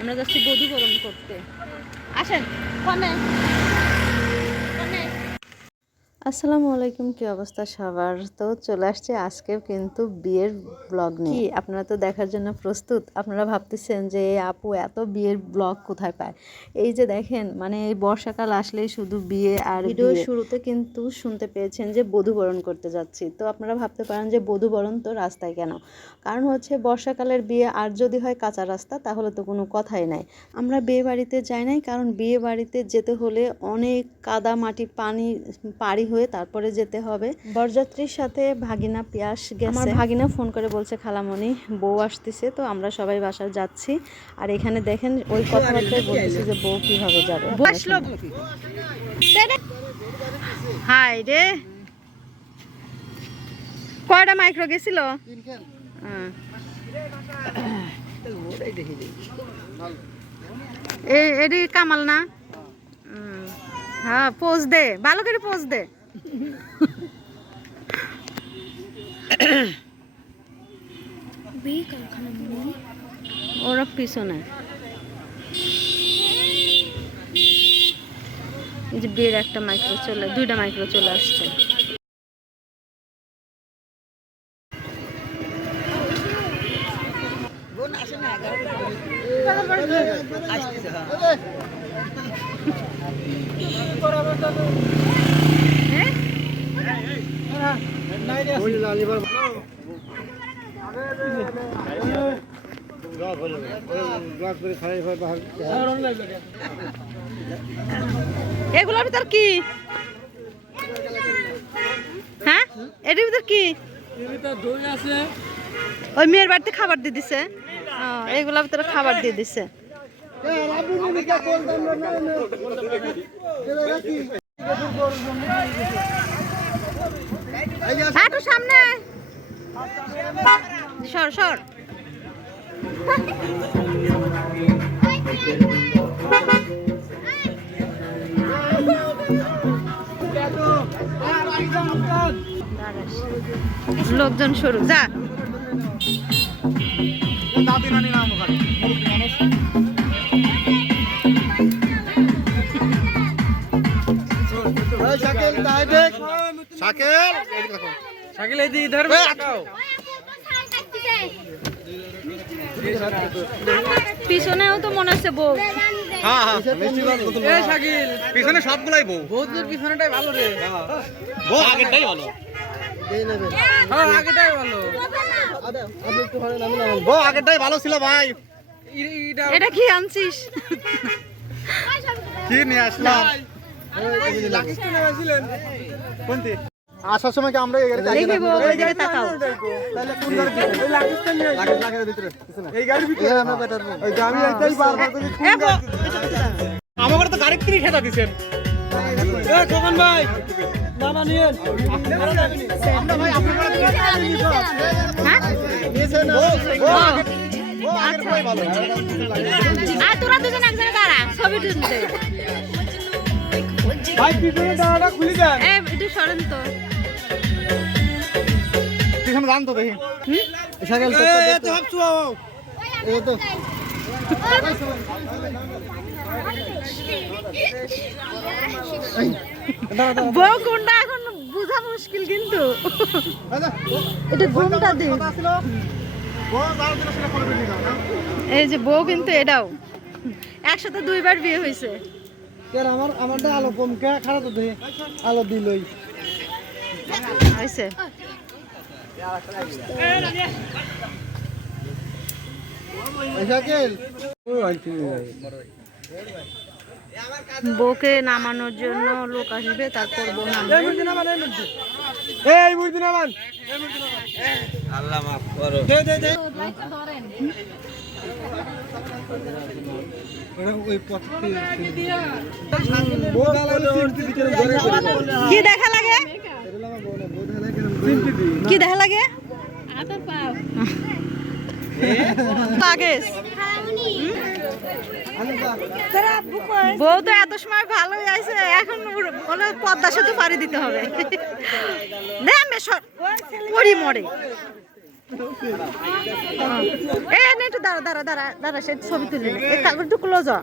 আমরা যাচ্ছি বধূকরণ করতে। আসেন কনে আসসালামু আলাইকুম কি অবস্থা সবার? তো চলে আসছে আজকেও কিন্তু বিয়ের ব্লগ নিয়ে। আপনারা তো দেখার জন্য প্রস্তুত। আপনারা ভাবতেছেন যে আপু এত বিয়ের ব্লগ কোথায় পায়? এই যে দেখেন মানে এই বর্ষাকাল আসলেই শুধু বিয়ে আর ভিডিও শুরুতে কিন্তু শুনতে পেয়েছেন যে বধূবরণ করতে যাচ্ছি। তো আপনারা ভাবতে পারেন যে বধূবরণ তো রাস্তায় কেন? কারণ হচ্ছে বর্ষাকালের বিয়ে আর যদি হয় কাঁচা রাস্তা তাহলে তো কোনো কথাই নাই। আমরা বিয়ে বাড়িতে যাই নাই কারণ বিয়ে বাড়িতে যেতে হলে অনেক কাদা মাটি পানি পাড়ি হয়ে তারপরে যেতে হবে। বরযাত্রীর সাথে ভাগিনা পিয়াস গেছে। আমার ভাগিনা ফোন করে বলছে খালামণি বউ আসতেছে তো আমরা সবাই বাসায় যাচ্ছি। আর এখানে দেখেন ওই কথাবার্তায় বলতেছে যে বউ কীভাবে যাবে। হাই রে। কয়টা মাইক্রো গেছিল? হ্যাঁ। এ- এডি কামাল না? হুম। হ্যাঁ পোজ দে ভালো করে পোজ দে। ওরা পিছনে। যে বিয়ের একটা মাইক্রো চলে দুইটা মাইক্রো চলে আসছে। হ্যাঁ এগুলোর ভিতর কি? হ্যাঁ? এটার ভিতর কি? ওই মেয়ের বাড়িতে খাবার দিয়ে দিছে। ও, এগুলোর ভিতরে খাবার দিয়ে দিছে। হাঁটু সামনে। সর সর। লোকজন সরু যা। শাকেল এদিকে দেখো। শাকিল এই ইধার এই, তাকাও। পিছনেও তো মনে হচ্ছে বউ। হ্যাঁ হ্যাঁ শাকিল। পিছনে সবগুলাই বউ। পিছনেটাই ভালো রে। বউ আগেরটাই ভালো। হ্যাঁ আগেটাই ভালো। বউ আগেরটাই ভালো ছিল ভাই। এটা কি আনছিস? কি নিয়ে আসলাম? কোনটি? আসার সময় কি আমরা এই গাড়িতে আগে দেখি বউ ওই জায়গায় তাকাও। তাহলে কোন গাড়িতে ওই লাকিসটা নিয়ে লাগেজ লাগেজ ভিতরে এই গাড়ির ভিতরে? আমরা বেটার ওই যে আমি বারবার করে এ বউ আমাকে তো গাড়ির থেকে খেতা দিছেন। এ খোকন ভাই। নানা নিয়েন। আমরা ভাই আপনারা হ্যাঁ? নিয়েছেন ও, বউ আগেরটাই ভালো আর তোরা দুজন একজনে দাঁড়া ছবি তুলতে। ভাই পিছনে ডানাটা খুলে দেন এ একটু সরেন তো পিছনে দাম তো দেখি শাকিল এ তো হাফ চুয়াও এই তো। বউ কোনটা? এখন বোঝা মুশকিল কিন্তু। এটা ঘুমটা দে। এই যে বউ কিন্তু এটাও। একসাথে দুইবার বিয়ে হয়েছে। কেন আমার আমারটা আলো কম কে খারাপ তো দেখে আলো দিলই। হয়েছে বউকে নামানোর জন্য লোক আসবে তারপর বউ নামবে। এই আল্লাহ মাফ করো। দে দে দে। ওই পথে কি দেখা লাগে? কি দেখা লাগে? বউ তো এত সময় ভালোই আছে এখন বলে পদ্মা সেতু পাড়ি দিতে হবে। পড়ি মরে। এ না একটু দাঁড়া দাঁড়া দাঁড়া দাঁড়া সে ছবি তুলি এই কাগজ একটু ক্লোজ যা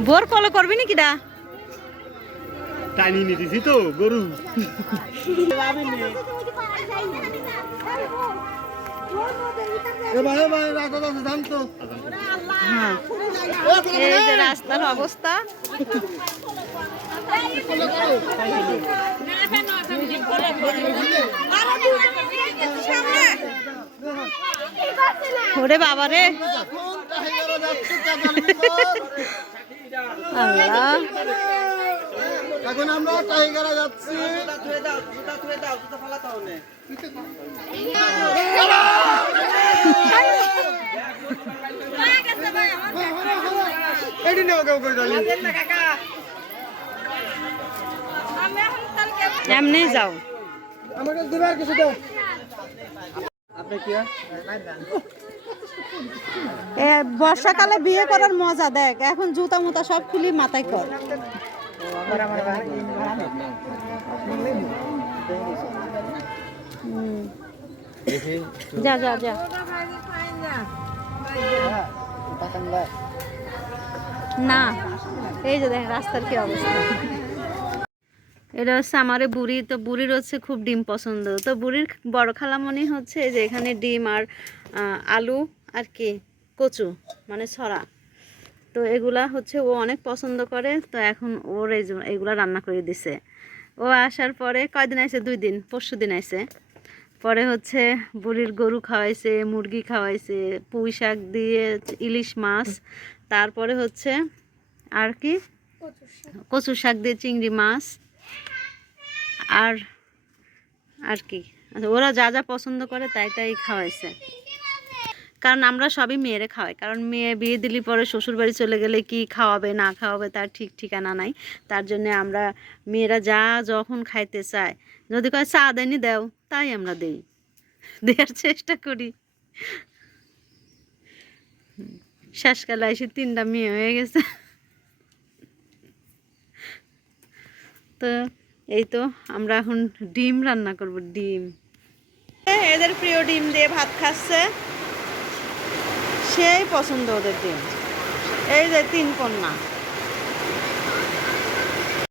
বোর কল করবি নাকি ডা টাইনি নিতেছি তো গরু। হ্যাঁ এই যে রাস্তার অবস্থা। ওরে বাবা রে এখন আমরা টাইগারা যাচ্ছি। এটি কেউ করে এমনি যাও। আমাকে দিবার কিছু দাও। আপনি কি বর্ষাকালে বিয়ে করার মজা দেখ, এখন জুতা মুতা সব খুলি মাথায় কর। যা যা যা। না, এই যে দেখ রাস্তার কি অবস্থা। এটা হচ্ছে আমার বুড়ি, তো বুড়ির হচ্ছে খুব ডিম পছন্দ। তো বুড়ির বড় খালামণি হচ্ছে যে এখানে ডিম আর আলু। আর কি কচু মানে ছড়া। তো এগুলা হচ্ছে ও অনেক পছন্দ করে তো এখন ওর এই এগুলা রান্না করে দিছে। ও আসার পরে কয়দিন আইছে? দুই দিন পরশু দিন আইছে। পরে হচ্ছে বুড়ির গরু খাওয়াইছে মুরগি খাওয়াইছে পুঁই শাক দিয়ে ইলিশ মাছ তারপরে হচ্ছে আর কি? কচু শাক দিয়ে চিংড়ি মাছ আর আর কি। আচ্ছা, ওরা যা যা পছন্দ করে তাই তাই খাওয়াইছে। কারণ আমরা সবই মেয়েরে খাওয়াই। কারণ মেয়ে বিয়ে দিলি পরে শ্বশুর বাড়ি চলে গেলে কি খাওয়াবে, না খাওয়াবে তার ঠিক ঠিকানা নাই। তার জন্য আমরা মেয়েরা যা যখন খাইতে চায়, যদি কয়, চা দেয়নি দেও তাই আমরা দেই। দেওয়ার চেষ্টা করি। শেষকালে এসে তিনটা মেয়ে হয়ে গেছে। তো এই তো আমরা এখন ডিম রান্না করব, ডিম। এদের প্রিয় ডিম দিয়ে ভাত খাচ্ছে। সেই পছন্দ ওদের ডিম এই যে তিন কন্যা।